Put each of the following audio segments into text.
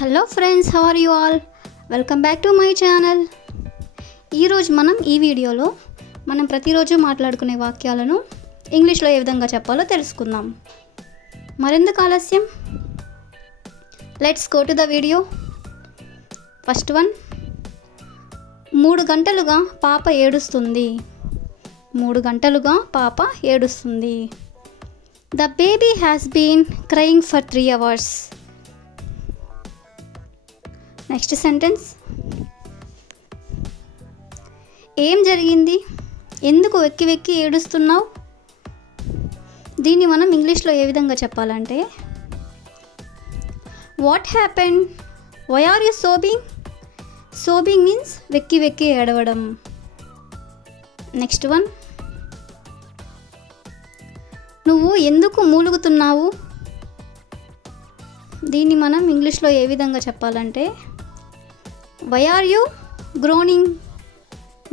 Hello friends, how are you all? Welcome back to my channel. ఈరోజు మనం ఈ వీడియోలో ప్రతిరోజు మాట్లాడుకునే వాక్యాలను ఇంగ్లీష్లో ఏ విధంగా చెప్పాలో తెలుసుకుందాం. మరెందుకు ఆలస్యం, let's go to the video. First one, 3 గంటలుగా పాప ఏడుస్తుంది. 3 గంటలుగా పాప ఏడుస్తుంది. The baby has been crying for 3 hours. Next sentence, ఏం జరిగింది, ఎందుకు వెక్కి వెక్కి ఏడుస్తున్నావు? దీన్ని మనం ఇంగ్లీష్లో ఏ విధంగా చెప్పాలంటే, what happened, why are you sobbing? Sobbing means వెక్కి వెక్కి ఏడవడం. నెక్స్ట్ వన్, నువ్వు ఎందుకు మూలుగుతున్నావు? దీన్ని మనం ఇంగ్లీష్లో ఏ విధంగా చెప్పాలంటే, why are you groaning?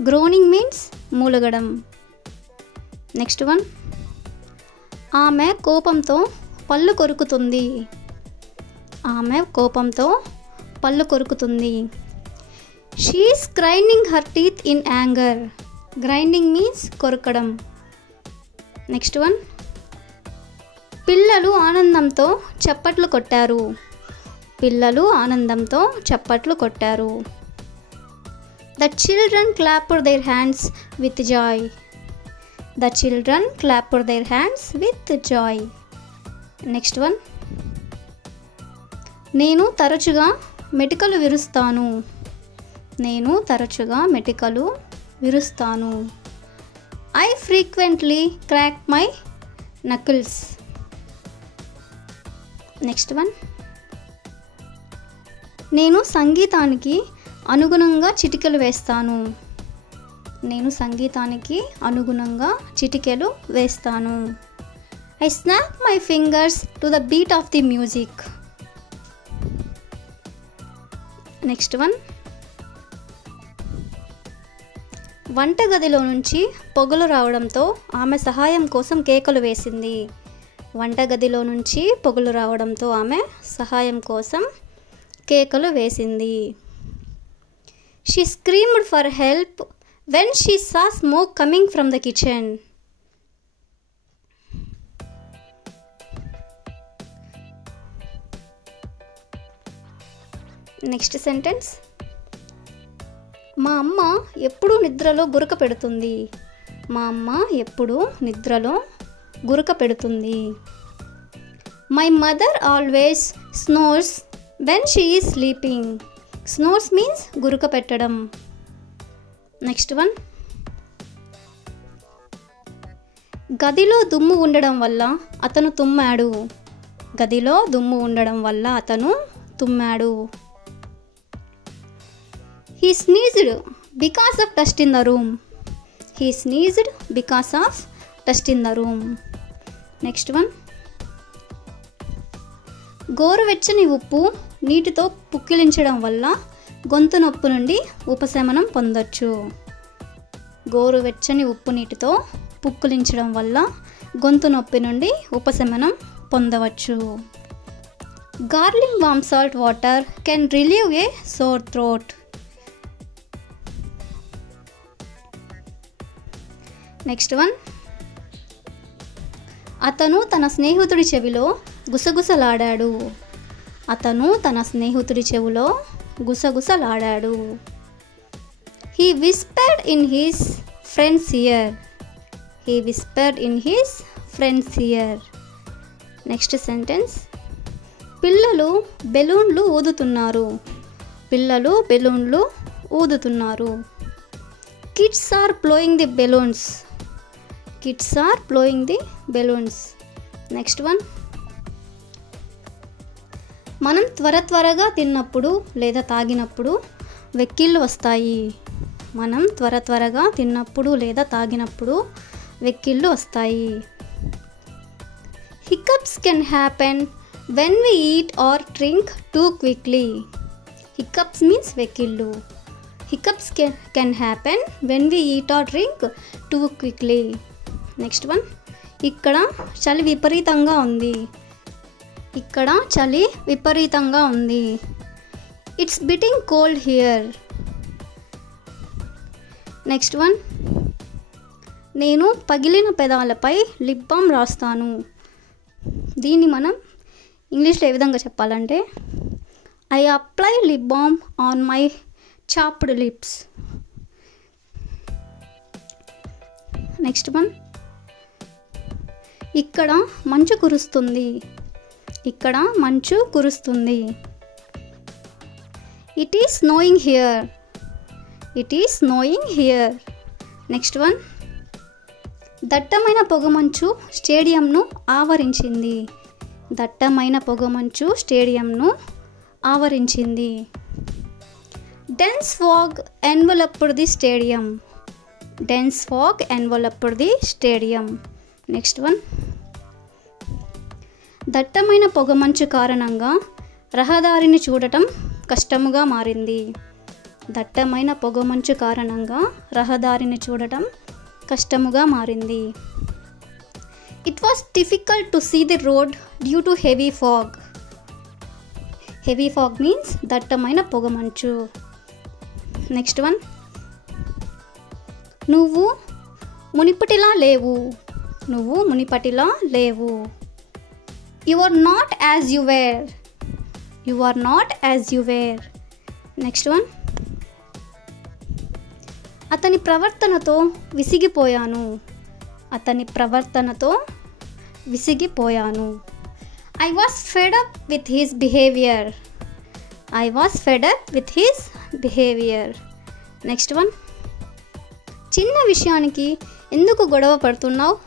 Groaning means మూలగడం. నెక్స్ట్ వన్, ఆమె కోపంతో పళ్ళు కొరుకుతుంది. ఆమె కోపంతో పళ్ళు కొరుకుతుంది. She is grinding her teeth in anger. Grinding means కొరకడం. నెక్స్ట్ వన్, పిల్లలు ఆనందంతో చప్పట్లు కొట్టారు. పిల్లలు ఆనందంతో చప్పట్లు కొట్టారు. The children clapped their hands with joy. The children clapped their hands with joy. Next one, నేను తరచుగా మెటికలు విరుస్తాను. నేను తరచుగా మెటికలు విరుస్తాను. I frequently crack my knuckles. Next one, నేను సంగీతానికి అనుగుణంగా చిటికెలు వేస్తాను. నేను సంగీతానికి అనుగుణంగా చిటికెలు వేస్తాను. I snap my fingers to the beat of the music. Next one, వంటగదిలో నుంచి పొగలు రావడంతో ఆమె సహాయం కోసం కేకలు వేసింది. వంటగదిలో నుంచి పొగలు రావడంతో ఆమె సహాయం కోసం కేకలు వేసింది. She screamed for help when she saw smoke coming from the kitchen. Next sentence, మా అమ్మ ఎప్పుడూ నిద్రలో గురక పెడుతుంది. మా అమ్మ ఎప్పుడూ నిద్రలో గురక పెడుతుంది. My mother always snores when she is sleeping. Snores means గురక పెట్టడం. నెక్స్ట్ వన్, గదిలో దుమ్ము ఉండడం వల్ల అతను తుమ్మాడు. గదిలో దుమ్ము ఉండడం వల్ల అతను తుమ్మాడు. He sneezed because of dust in the room. He sneezed because of dust in the room. Next one, గోరువెచ్చని ఉప్పు నీటితో పుక్కిలించడం వల్ల గొంతు నొప్పి నుండి ఉపశమనం పొందొచ్చు. గోరువెచ్చని ఉప్పు నీటితో పుక్కిలించడం వల్ల గొంతు నొప్పి నుండి ఉపశమనం పొందవచ్చు. Garlic warm salt water can relieve A sore throat. Next one, అతను తన స్నేహితుడి చెవిలో గుసగుసలాడాడు. అతను తన స్నేహితుడి చెవిలో గుసగుసలాడాడు. He whispered in his friend's ear. He whispered in his friend's ear. Next sentence, పిల్లలు బెలూన్లు ఊదుతున్నారు. పిల్లలు బెలూన్లు ఊదుతున్నారు. Kids are blowing the balloons. Kids are blowing the balloons. Next one, మనం త్వరగా తిన్నప్పుడు లేదా తాగినప్పుడు వెక్కిళ్ళు వస్తాయి. మనం త్వరగా తిన్నప్పుడు లేదా తాగినప్పుడు వెక్కిళ్ళు వస్తాయి. Hiccups can happen when we eat or drink too quickly. Hiccups means వెక్కిళ్ళు. Hiccups can happen when we eat or drink too quickly. Next one, ఇక్కడ చలి విపరీతంగా ఉంది. ఇక్కడ చలి విపరీతంగా ఉంది. It's biting cold here. Next one, నేను పగిలిన పెదాలపై లిప్ బామ్ రాస్తాను. దీన్ని మనం ఇంగ్లీష్లో ఏ విధంగా చెప్పాలంటే I apply lip balm on my chapped lips. Next one, ఇక్కడ మంచు కురుస్తుంది. ఇక్కడ మంచు కురుస్తుంది. It is snowing here. It is snowing here. Next one, దట్టమైన పొగమంచు స్టేడియంను ఆవరించింది. దట్టమైన పొగమంచు స్టేడియంను ఆవరించింది. Dense fog enveloped the stadium. Dense fog enveloped the stadium. Next one, దట్టమైన పొగమంచు కారణంగా రహదారిని చూడటం కష్టముగా మారింది. దట్టమైన పొగమంచు కారణంగా రహదారిని చూడటం కష్టముగా మారింది. It was difficult to see the road due to heavy fog. Heavy fog means దట్టమైన పొగమంచు. నెక్స్ట్ వన్, నువ్వు మునిపటిలా లేవు. నువ్వు మునిపటిలా లేవు. You are not as you were. You are not as you were. Next one, అతని ప్రవర్తనతో విసిగిపోయాను. అతని ప్రవర్తనతో విసిగిపోయాను. I was fed up with his behaviour. I was fed up with his behaviour. Next one, చిన్న విషయానికి ఎందుకు గొడవ పడుతున్నావు?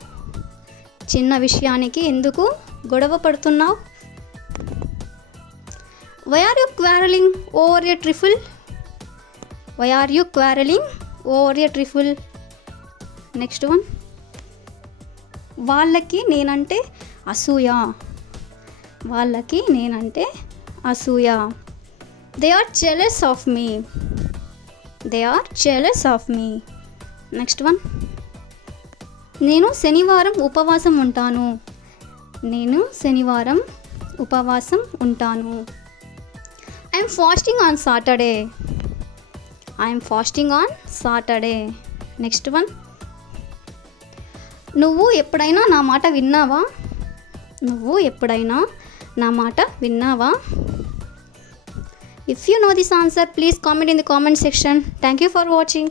చిన్న విషయానికి ఎందుకు గొడవ పడుతున్నావు? Why are you quarrelling over a trifle? Why are you quarrelling over a trifle. Next one, వాళ్ళకి నేనంటే అసూయ. వాళ్ళకి నేనంటే అసూయ. They are jealous of me. They are jealous of me. Next one, నేను శనివారం ఉపవాసం ఉంటాను. నేను శనివారం ఉపవాసం ఉంటాను. I'm fasting on Saturday. I'm fasting on Saturday. Next one, నువ్వు ఎప్పుడైనా నా మాట విన్నావా? నువ్వు ఎప్పుడైనా నా మాట విన్నావా? If you know this answer, please comment in the comment section. Thank you for watching.